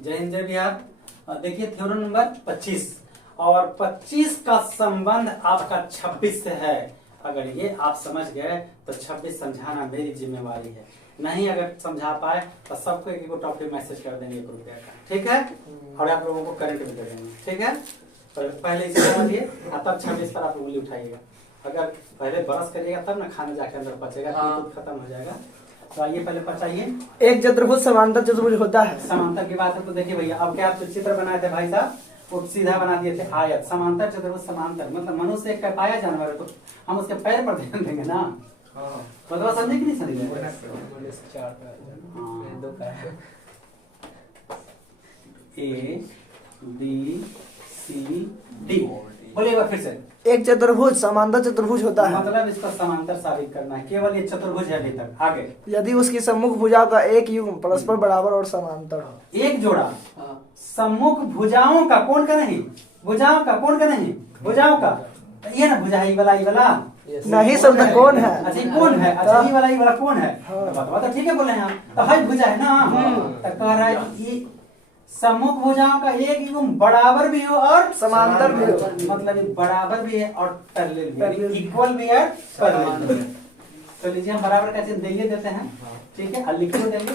जय हिंद जय बिहार। देखिए थ्योरम नंबर 25 और 25 का संबंध आपका 26 से है। अगर ये आप समझ गए तो 26 समझाना मेरी जिम्मेवारी है। नहीं अगर समझा पाए तो सबको एक टॉपिक मैसेज कर देंगे 1 रुपया का, ठीक है। और आप लोगों को करंट भी दे देंगे, ठीक है। तो पहले इसे समझिए तब 26 पर आप उंगली उठाइएगा। अगर पहले ब्रश करिएगा तब ना खाना जाके अंदर पचेगा, खत्म हो जाएगा। तो आइए पहले पचाइए। एक चतुर्भुज समांतर चतुर्भुज होता है। समांतर की बात है तो देखिए भैया, अब क्या आप चित्र बनाए थे भाई साहब, वो सीधा बना दिए थे आयत। समांतर चतुर्भुज समांतर मतलब मनुष्य एक पाया जानवर है तो हम उसके पैर पर ध्यान देंगे ना। मतलब समझे कि नहीं समझे? ए बी सी डी बोलिएगा फिर से। एक चतुर्भुज समांतर चतुर्भुज होता है। मतलब इसका समांतर साबित करना है, केवल ये चतुर्भुज है अभी तक। आगे यदि उसकी सम्मुख भुजाओं का एक युग्म परस्पर बराबर और समांतर हो। एक जोड़ा सम्मुख भुजाओं का, कौन का नहीं, भुजाओं का, कौन का नहीं, भुजाओं का। ये ना भुजा, ई वाला नहीं शब्द कौन है? अच्छा कौन है? अच्छा ई वाला कौन है? तो ठीक है बोले हैं हम, तो है भुजा है ना। तो कह रहा है कि सम्मुख भुजाओं का एक युग्म बराबर भी हो और समांतर भी हो। मतलब बराबर भी है और पैरेलल भी है, इक्वल भी है, पैरेलल भी है। तो लीजिए हम बराबर का चिन्ह दे देते हैं, ठीक है, और लिख देंगे।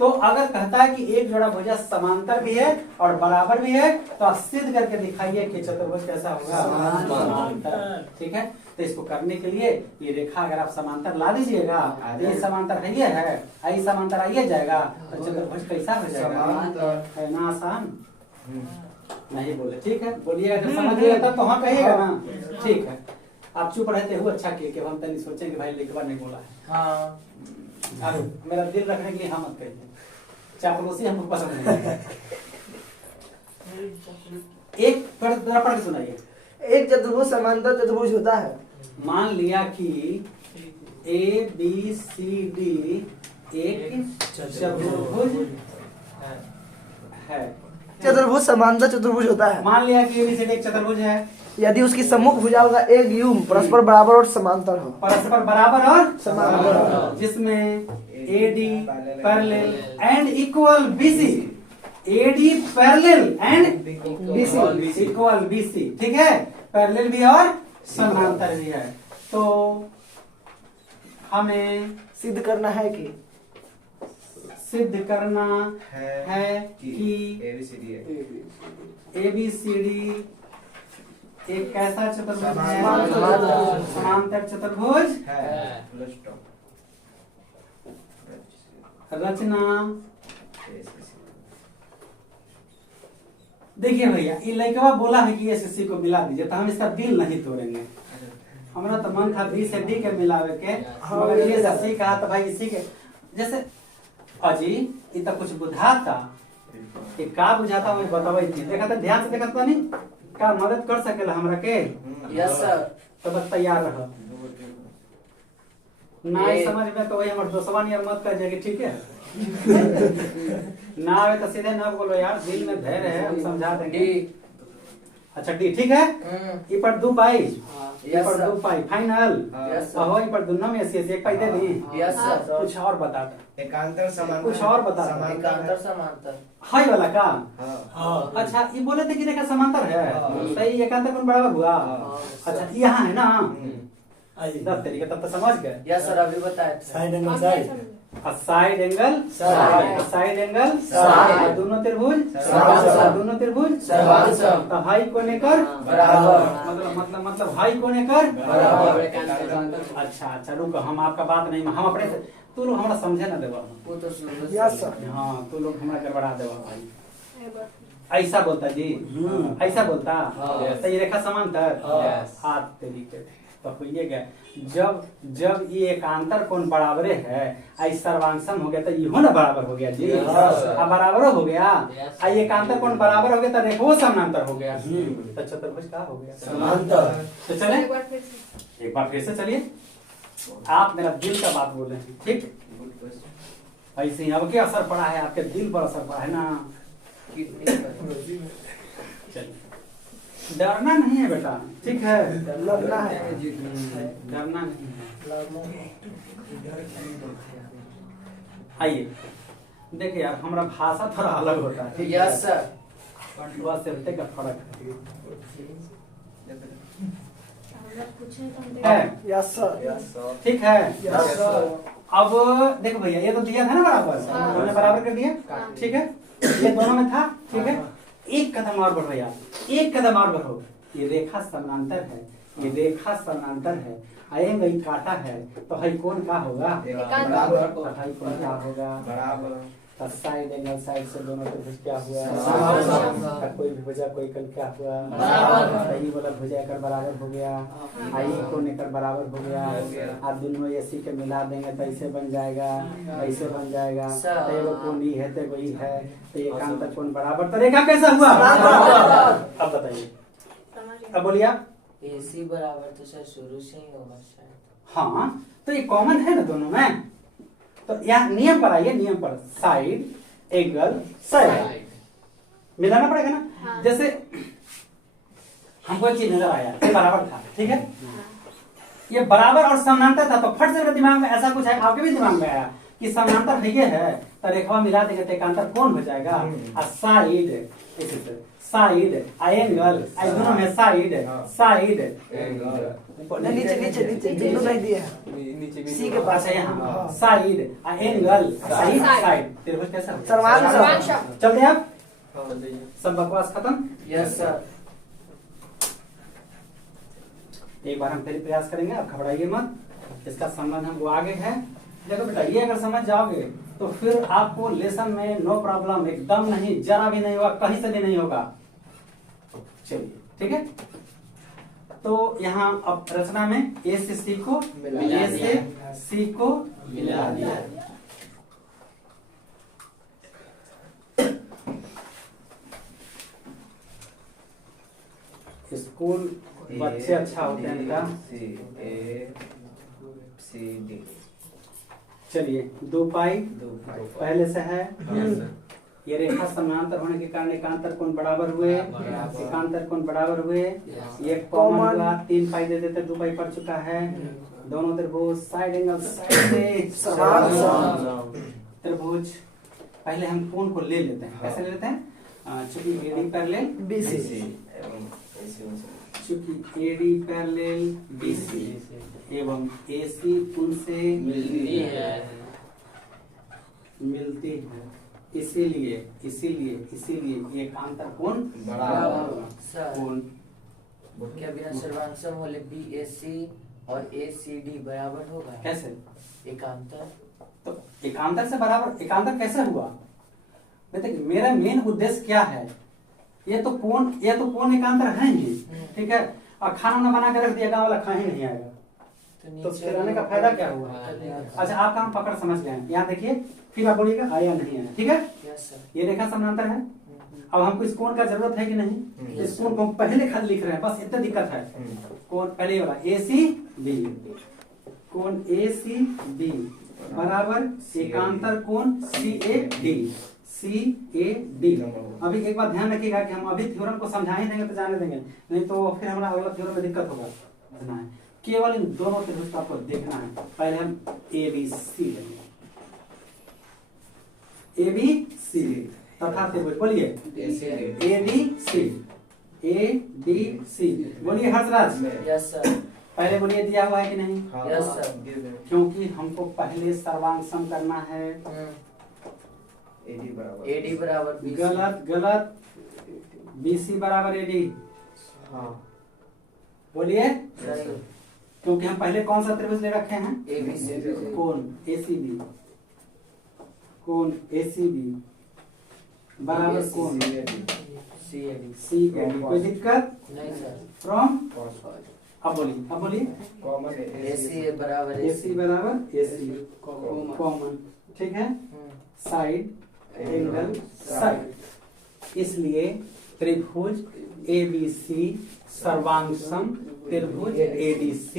तो अगर कहता है कि एक जोड़ा भुजा समांतर भी है और बराबर भी है तो आप सिद्ध करके दिखाइए कि चतुर्भुज कैसा होगा, समांतर, ठीक है। तो इसको करने के लिए ये रेखा अगर आप समांतर ला दीजिएगा तो ये समांतर है, ये है, आई समांतर आइए जाएगा तो चतुर्भुज कैसा हो जाएगा, है ना आसान। नहीं बोले, ठीक है, बोलिएगा जब समझ लिएगा तब तो हाँ कहिएगा ना, ठीक है। आप चुप रहते हुए अच्छा किए कि हम तनी सोचेंगे भाई लिखवा नहीं बोला है। मेरा दिल रखने के लिए हाँ मत कहिए, चापलूसी हमको पसंद नहीं। एक पढ़ के सुनाइए। एक चतुर्भुज समांतर चतुर्भुज होता है। मान लिया कि ए बी सी डी एक चतुर्भुज है। चतुर्भुज समांतर चतुर्भुज होता है। मान लिया कि ए बी सी डी एक चतुर्भुज है यदि उसकी सम्मुख भुजाओं का एक युग्म परस्पर बराबर और समांतर हो। परस्पर बराबर और समांतर हो। जिसमें AD parallel and equal BC, AD parallel and equal BC, ठीक है, पैरेलल भी और समांतर भी है। तो हमें सिद्ध करना है कि है कि ABCD एक कैसा चतुर्भुज है, समांतर चतुर्भुज है। रचना देखिए भैया, ये लड़का बोला है कि SSC को मिला दीजिए तो हम इसका दिल नहीं तोड़ेंगे। हमारा तो मन था B से D के मिलावे के, मगर ये SSC कहा तो भाई इसी के जैसे अजी ये तो कुछ बुझाता कि का बुझाता मैं बतावे थी, देखा था ध्यान से, देखा था नहीं का मदद कर सकेला हमरा के। Yes sir. तो बस तैयार रह ना समझ में तो वही हमारे दोस्तवा यार मत कर जाएगी, ठीक है। ना आवे तो सीधे ना बोलो यार, दिल में धैर्य है, हम समझा देंगे। अच्छा डी, ठीक है। ई पर 2 पाई, ई पर 2 पाई फाइनल। हो ई पर दोनों में से एक पाई दे दी। Yes sir. कुछ और बता दे, एकांतर समांतर, कुछ और बता दे। एकांतर समांतर हाई वाला का। हाँ। अच्छा ये बोले थे कि देखा समांतर है, सही, एकांतर कौन बराबर हुआ। अच्छा यहाँ है ना, दस तरीके तब तो समझ गए। यस सर, अभी बताए side angle side, side angle side angle, दोनों त्रिभुज, दोनों त्रिभुज, तो हाई कोने कर बराबर, मतलब हाई कोने कर बराबर। अच्छा रुको, हम आपका बात नहीं, हम अपने तू लोग हमारा समझे ना देवा। Yes sir. हाँ तू लोग हमारा गड़बड़ा देवा भाई, ऐसा बोलता जी, ऐसा बोलता। तो ये रेखा समांतर हाथ तरीके तो हुई गए। जब ये एकांतर कोण बराबरे है, आई सर्वांशम हो गया तो इहो ना बराबर हो गया जी। अब बराबर हो गया, आई एकांतर कोण बराबर हो गया तो रेखो समांतर हो गया, तो चतुर्भुज का हो गया समांतर। तो चले एक बार फिर से चलिए, आप मेरा दिल का बात बोल रहे हैं, ठीक ऐसे ही अब क्या असर पड़ा है, आपके दिल पर असर पड़ा है ना। चलिए डरना नहीं है बेटा, ठीक है, लड़ना है, डरना नहीं है। आइए देखिए यार हमारा भाषा थोड़ा अलग होता है, ठीक है? Yes sir. बस से का फर्क है। Yes sir. ठीक है। Yes sir. अब देखो भैया ये तो दिया था ना बराबर, हाँ। हमने बराबर कर दिया, हाँ। ठीक है? ये दोनों में था, ठीक है? एक कदम और बढ़ो भैया, एक कदम और बढ़ो। ये रेखा समानांतर है, ये रेखा समानांतर है, आएंगे ये काटा है, तो हाई कोण का होगा? बराबर। तो हाई कोण क्या होगा? बराबर। तो साइड एंगल साइड से दोनों त्रिभुज क्या हुआ? बराबर। तो कोई भी भुजा कोई कल क्या हुआ? बराबर। सही वाला भुजा एकर बराबर हो गया, आई कोण एकर बराबर हो गया। आप दोनों ऐसी के मिला देंगे तो ऐसे बन जाएगा, ऐसे बन जाएगा। तो एगो कोण ई है तो एगो ई है, तो ये कांतर कोण बराबर, तो रेखा कैसा हुआ? अब बताइए, अब बोलिए आप। AC बराबर तो सर शुरू से ही होगा शायद। हाँ तो ये कॉमन है ना दोनों में, तो यहाँ नियम पर आइए, नियम पर साइड एंगल साइड मिलाना पड़ेगा ना। हाँ। जैसे हमको एक चीज नजर आया, ये बराबर था, ठीक है? ये बराबर और समानांतर था, तो फट से मेरे दिमाग में ऐसा कुछ है, आपके भी दिमाग में आया कि समानांतर है ये है, तो रेखा मिला देंगे तो एकांतर कोण हो जाएगा। और साइड इसी से साइड एंगल, आई दोनों में साइड साइड नीचे नीचे नीचे बिंदु नहीं दिए हैं। सी के पास है यहाँ साइड एंगल साइड साइड त्रिभुज कैसा होता है? सर्वांश। चलते हैं आप, सब बकवास खत्म। Yes sir. एक बार हम फिर प्रयास करेंगे, आप घबराइए मत, इसका संबंध हमको आगे है। देखो बेटा ये अगर समझ जाओगे तो फिर आपको लेसन में नो प्रॉब्लम, एकदम नहीं, जरा भी नहीं होगा, कहीं से भी नहीं होगा। चलिए ठीक है, तो यहाँ अब रचना में ए से सी को ए से सी को मिला दिया। स्कूल बच्चे अच्छा होते हैं इनका। चलिए 2 पाई पहले से है। ये रेखा समानांतर होने के कारण एकांतर कोण बराबर हुए, एकांतर कोण बराबर हुए। ये कॉमन हुआ, 3 पाई दे देते 2 पाई पड़ चुका है। दोनों त्रिभुज साइड एंगल साइड से त्रिभुज। पहले हम कोण को ले लेते हैं, कैसे ले लेते हैं? चूंकि एडी पैरेलल बीसी, चूंकि एडी पैरेलल बीसी एवं एसी उनसे मिलती है, इसीलिए ये एकांतर कोण बराबर सर कोण। क्या बिना सर्वांशम वाले BAC और ACD बराबर होगा? कैसे? एकांतर। तो एकांतर से बराबर, एकांतर कैसे हुआ? देखिए मेरा मेन उद्देश्य क्या है, ये तो कोण एकांतर है ही, ठीक है? और खाना ना बना के रख दिया, गाँव वाला खा ही नहीं आएगा, तो फिर आने का फायदा क्या हुआ? अच्छा आपका हम पकड़ समझ गए हैं। यहाँ देखिए, फिर आप बोलिएगा आया नहीं आया, ठीक है? Yes sir. ये रेखा समानांतर है। अब हमको इस कोण का जरूरत है कि नहीं? इस कोण को हम पहले खाली लिख रहे हैं, बस इतना दिक्कत है। कोण पहले वाला ACD, कोण ACD बराबर एकांतर कोण CAD। अभी एक बात ध्यान रखिएगा कि हम अभी थ्योरम को समझा ही देंगे तो जाने देंगे, नहीं तो फिर हमारा अगला थ्योरम में दिक्कत होगा। समझना है, केवल इन दोनों त्रिभुज को आपको देखना है। पहले हम ABC लेंगे, ABC तथा त्रिभुज, बोलिए ADC, बोलिए हर्षराज। Yes sir. पहले बोलिए दिया हुआ है कि नहीं? Yes sir. क्योंकि हमको पहले सर्वांशम करना है। AD बराबर BC। गलत, BC बराबर AD। बोलिए, सही। क्योंकि हम पहले कौन सा त्रिभुज ले रखे हैं? ABC। कोण ACB बराबर कोण CAD। कोई दिक्कत नहीं सर। फ्रॉम? अब बोलिए AC बराबर AC बराबर AC कॉमन, ठीक है? साइड एंगल साइड, इसलिए त्रिभुज ABC सर्वांशम त्रिभुज ADC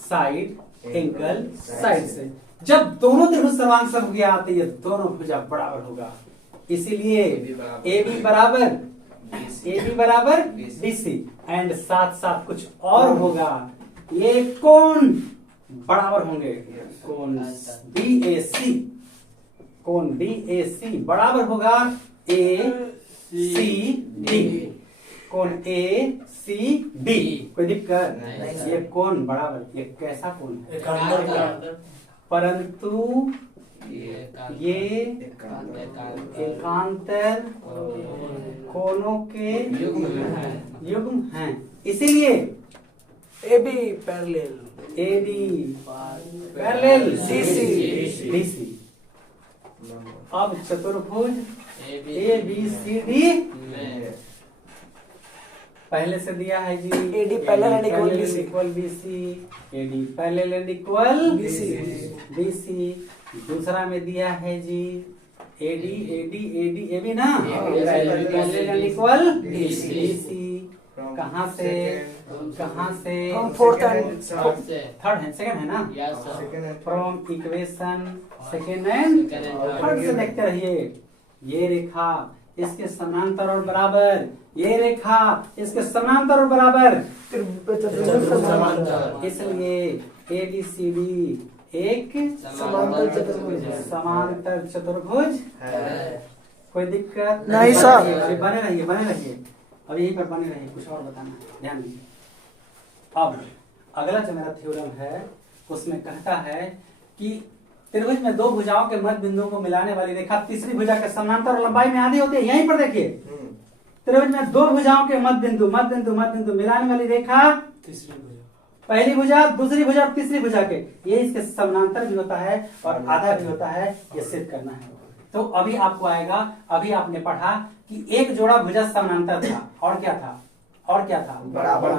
साइड एंगल साइड से। जब दोनों त्रिभुज सर्वांशम हो गया तो ये दोनों भुजा बराबर होगा, इसीलिए AB बराबर BC एंड साथ साथ कुछ और होगा, ये कोण बराबर होंगे, कोण BAC कोण DAC बराबर होगा ACD। कोण ACD, कोई दिक्कत नहीं। ये कोण बराबर, ये कैसा कोण है, परंतु ये एकांतर कोणों के युग्म हैं, इसीलिए AB parallel AD parallel DC। अब चतुर्भुज ABCD पहले से दिया है जी AD parallel and equal BC। Equal BC, AD parallel and equal BC। दूसरा में दिया है जी AD AB ना, पैरेलल एंड इक्वल BC। कहाँ से हम फोर्थ एंड थर्ड है, सेकंड है ना, from equation second and third से देखते रहिए। ये रेखा इसके समांतर और बराबर, ये रेखा इसके समांतर और बराबर, इसलिए ABCD एक समांतर चतुर्भुज है। कोई दिक्कत नहीं सर। बने रहिए अब यहीं पर बने रहिए, कुछ और बताना है, ध्यान दीजिए। अब अगला जो मेरा थ्योरम है उसमें कहता है कि त्रिभुज में दो भुजाओं के मध्य बिंदुओं को मिलाने वाली रेखा तीसरी भुजा के समांतर और लंबाई में आधी होती है। यहीं पर देखिए, त्रिभुज में दो भुजाओं के मध्य बिंदु मिलाने वाली रेखा तीसरी भुजा, पहली भुजा, दूसरी भुजा और तीसरी भुजा के, ये इसके समानांतर भी होता है और आधा भी होता है, ये सिद्ध करना है। तो अभी आपको आएगा, अभी आपने पढ़ा कि एक जोड़ा भुजा समानांतर था और क्या था बराबर।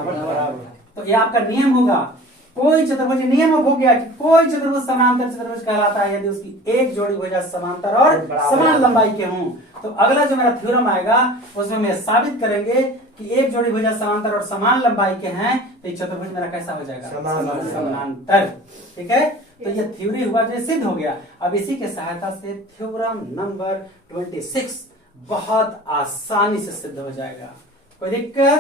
तो ये आपका नियम होगा, कोई चतुर्भुज, नियम हो गया कि कोई चतुर्भुज समांतर चतुर्भुज कहलाता है यदि उसकी एक जोड़ी भुजा समांतर और समान लंबाई के हों। तो अगला जो मेरा थ्योरम आएगा उसमें मैं साबित करेंगे कि एक जोड़ी भुजा समांतर और समान लंबाई के हैं, तो ये चतुर्भुज मेरा कैसा हो जाएगा, समांतर। ठीक है, तो ये थ्योरी हुआ, जो सिद्ध हो गया। अब इसी के सहायता से थ्योरम नंबर 26 बहुत आसानी से सिद्ध हो जाएगा। कोई दिक्कत